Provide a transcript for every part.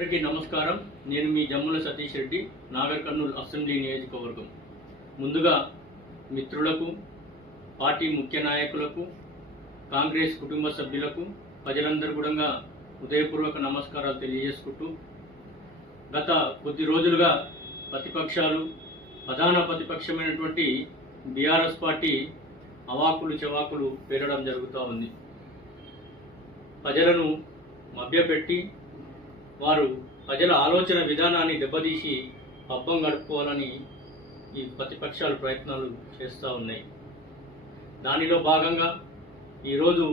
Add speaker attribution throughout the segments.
Speaker 1: అందరికీ నమస్కారం. నేను మీ జమ్ముల సతీష్ రెడ్డి నాగర్ కర్నూలు అసెంబ్లీ నియోజకవర్గం. ముందుగా మిత్రులకు పార్టీ ముఖ్య నాయకులకు కాంగ్రెస్ కుటుంబ సభ్యులకు ప్రజలందరూ కూడా హృదయపూర్వక నమస్కారాలు తెలియజేసుకుంటూ గత కొద్ది రోజులుగా ప్రతిపక్షాలు ప్రధాన ప్రతిపక్షమైనటువంటి బీఆర్ఎస్ పార్టీ అవాకులు చవాకులు పేరడం జరుగుతూ ఉంది. ప్రజలను మభ్యపెట్టి వారు ప్రజల ఆలోచన విధానాన్ని దెబ్బతీసి పబ్బం గడుపుకోవాలని ఈ ప్రతిపక్షాలు ప్రయత్నాలు చేస్తూ ఉన్నాయి. దానిలో భాగంగా ఈరోజు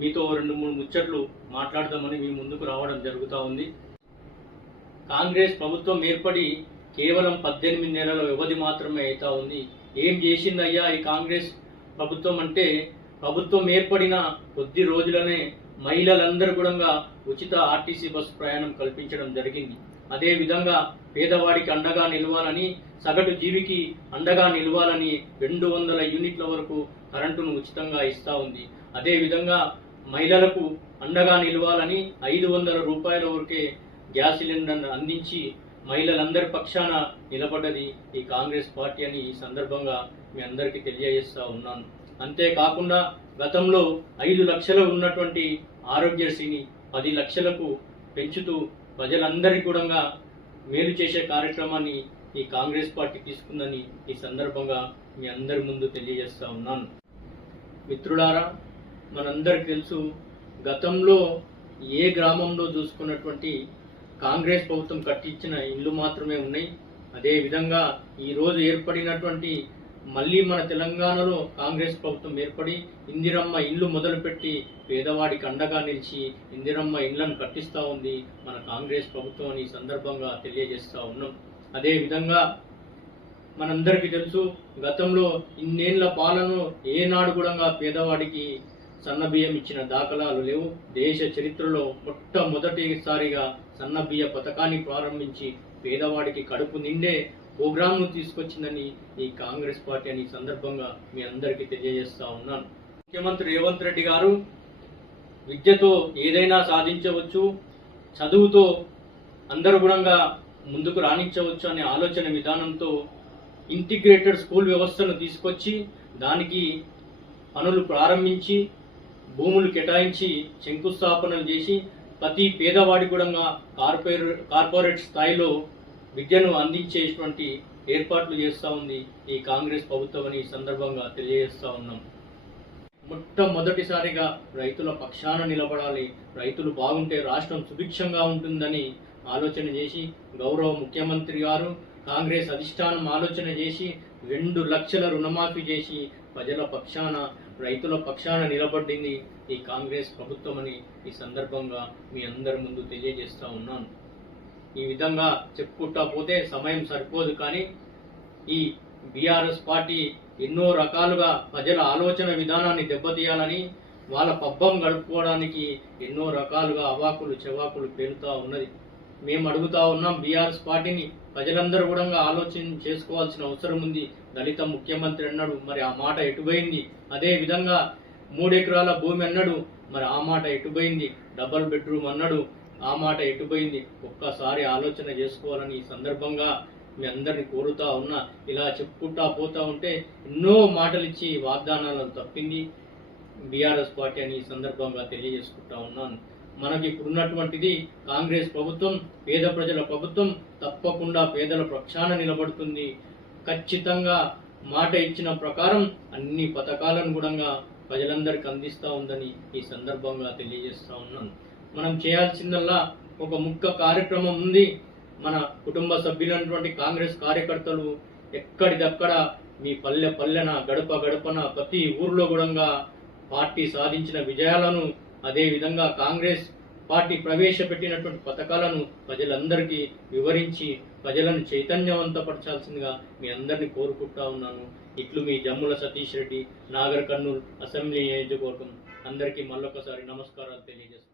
Speaker 1: మీతో రెండు మూడు ముచ్చట్లు మాట్లాడదామని మీ ముందుకు రావడం జరుగుతూ ఉంది. కాంగ్రెస్ ప్రభుత్వం ఏర్పడి కేవలం పద్దెనిమిది నెలల వ్యవధి మాత్రమే అవుతా ఉంది. ఏం చేసిందయ్యా ఈ కాంగ్రెస్ ప్రభుత్వం అంటే ప్రభుత్వం ఏర్పడిన కొద్ది రోజులనే మహిళలందరూ కూడా ఉచిత ఆర్టీసీ బస్సు ప్రయాణం కల్పించడం జరిగింది. అదే విధంగా పేదవాడికి అండగా నిలవాలని సగటు జీవికి అండగా నిలవాలని రెండు వందల యూనిట్ల వరకు కరెంటును ఉచితంగా ఇస్తా ఉంది. అదేవిధంగా మహిళలకు అండగా నిలవాలని ఐదు వందల రూపాయల వరకే గ్యాస్ సిలిండర్ అందించి మహిళలందరి పక్షాన నిలబడ్డది ఈ కాంగ్రెస్ పార్టీ అని ఈ సందర్భంగా మీ అందరికీ తెలియజేస్తా ఉన్నాను. అంతేకాకుండా గతంలో ఐదు లక్షలు ఉన్నటువంటి ఆరోగ్యశ్రీని పది లక్షలకు పెంచుతూ ప్రజలందరికీ కూడా మేలు చేసే కార్యక్రమాన్ని ఈ కాంగ్రెస్ పార్టీ తీసుకుందని ఈ సందర్భంగా మీ అందరి ముందు తెలియజేస్తా ఉన్నాను. మిత్రులారా మనందరికి తెలుసు గతంలో ఏ గ్రామంలో చూసుకున్నటువంటి కాంగ్రెస్ ప్రభుత్వం కట్టించిన ఇల్లు మాత్రమే ఉన్నాయి. అదే విధంగా ఏర్పడినటువంటి మళ్ళీ మన తెలంగాణలో కాంగ్రెస్ ప్రభుత్వం ఏర్పడి ఇందిరమ్మ ఇల్లు మొదలుపెట్టి పేదవాడికి అండగా నిలిచి ఇందిరమ్మ ఇళ్ళను కట్టిస్తూ ఉంది మన కాంగ్రెస్ ప్రభుత్వం అని ఈ సందర్భంగా తెలియజేస్తా ఉన్నాం. అదే విధంగా మనందరికీ తెలుసు గతంలో ఇన్నేళ్ళ పాలన ఏనాడు కూడా పేదవాడికి సన్నబియ్యం ఇచ్చిన దాఖలాలు లేవు. దేశ చరిత్రలో మొట్టమొదటిసారిగా సన్నబియ్య పథకాన్ని ప్రారంభించి పేదవాడికి కడుపు నిండే ప్రోగ్రాంను తీసుకొచ్చిందని ఈ కాంగ్రెస్ పార్టీ అని సందర్భంగా మీ అందరికీ తెలియజేస్తా ఉన్నాను. ముఖ్యమంత్రి రేవంత్ రెడ్డి గారు విద్యతో ఏదైనా సాధించవచ్చు చదువుతో అందరు గుణంగా ముందుకు రాణించవచ్చు అనే ఆలోచన విధానంతో ఇంటిగ్రేటెడ్ స్కూల్ వ్యవస్థను తీసుకొచ్చి దానికి పనులు ప్రారంభించి భూములు కేటాయించి శంకుస్థాపనలు చేసి ప్రతి పేదవాడి కూడా కార్పొరేట్ కార్పొరేట్ స్థాయిలో విద్యను అందించేటువంటి ఏర్పాట్లు చేస్తూ ఉంది ఈ కాంగ్రెస్ ప్రభుత్వం అని ఈ సందర్భంగా తెలియజేస్తూ ఉన్నాం. మొట్టమొదటిసారిగా రైతుల పక్షాన నిలబడాలి రైతులు బాగుంటే రాష్ట్రం సుభిక్షంగా ఉంటుందని ఆలోచన చేసి గౌరవ ముఖ్యమంత్రి గారు కాంగ్రెస్ అధిష్టానం ఆలోచన చేసి రెండు లక్షల రుణమాఫీ చేసి ప్రజల పక్షాన రైతుల పక్షాన నిలబడింది ఈ కాంగ్రెస్ ప్రభుత్వం అని ఈ సందర్భంగా మీ అందరి ముందు తెలియజేస్తా ఉన్నాను. ఈ విధంగా చెప్పుకుంటా పోతే సమయం సరిపోదు కానీ ఈ బీఆర్ఎస్ పార్టీ ఎన్నో రకాలుగా ప్రజల ఆలోచన విధానాన్ని దెబ్బతీయాలని వాళ్ళ పబ్బం గడుపుకోవడానికి ఎన్నో రకాలుగా అవాకులు చెవాకులు పేలుతా ఉన్నది. మేము అడుగుతా ఉన్నాం బీఆర్ఎస్ పార్టీని ప్రజలందరూ కూడా ఆలోచన చేసుకోవాల్సిన అవసరం ఉంది. దళిత ముఖ్యమంత్రి అన్నాడు మరి ఆ మాట ఎటుపోయింది? అదే విధంగా మూడెకరాల భూమి అన్నాడు మరి ఆ మాట ఎటుపోయింది? డబల్ బెడ్రూమ్ అన్నాడు ఆ మాట ఎటుపోయింది? ఒక్కసారి ఆలోచన చేసుకోవాలని ఈ సందర్భంగా మీ అందరిని కోరుతా ఉన్నా ఇలా చెప్పుకుంటా పోతా ఉంటే ఎన్నో మాటలు ఇచ్చి వాగ్దానాలను తప్పింది బీఆర్ఎస్ పార్టీ అని ఈ సందర్భంగా తెలియజేసుకుంటా ఉన్నాను. మనకి ఇప్పుడున్నటువంటిది కాంగ్రెస్ ప్రభుత్వం పేద ప్రజల ప్రభుత్వం తప్పకుండా పేదల ప్రక్షాణ నిలబడుతుంది. ఖచ్చితంగా మాట ఇచ్చిన ప్రకారం అన్ని పథకాలను కూడా ప్రజలందరికీ అందిస్తూ ఉందని ఈ సందర్భంగా తెలియజేస్తా ఉన్నాను. మనం చేయాల్సిందల్లా ఒక ముఖ్య కార్యక్రమం ఉంది. మన కుటుంబ సభ్యులైనటువంటి కాంగ్రెస్ కార్యకర్తలు ఎక్కడిదక్కడ మీ పల్లె పల్లెన గడప గడపన ప్రతి ఊర్లో కూడా పార్టీ సాధించిన విజయాలను అదేవిధంగా కాంగ్రెస్ పార్టీ ప్రవేశపెట్టినటువంటి పథకాలను ప్రజలందరికీ వివరించి ప్రజలను చైతన్యవంతపరచాల్సిందిగా మీ అందరినీ కోరుకుంటా ఉన్నాను. ఇట్లు మీ జమ్ముల సతీష్ రెడ్డి నాగర్ కర్నూలు అసెంబ్లీ నియోజకవర్గం. అందరికీ మళ్ళొకసారి నమస్కారాలు తెలియజేస్తాను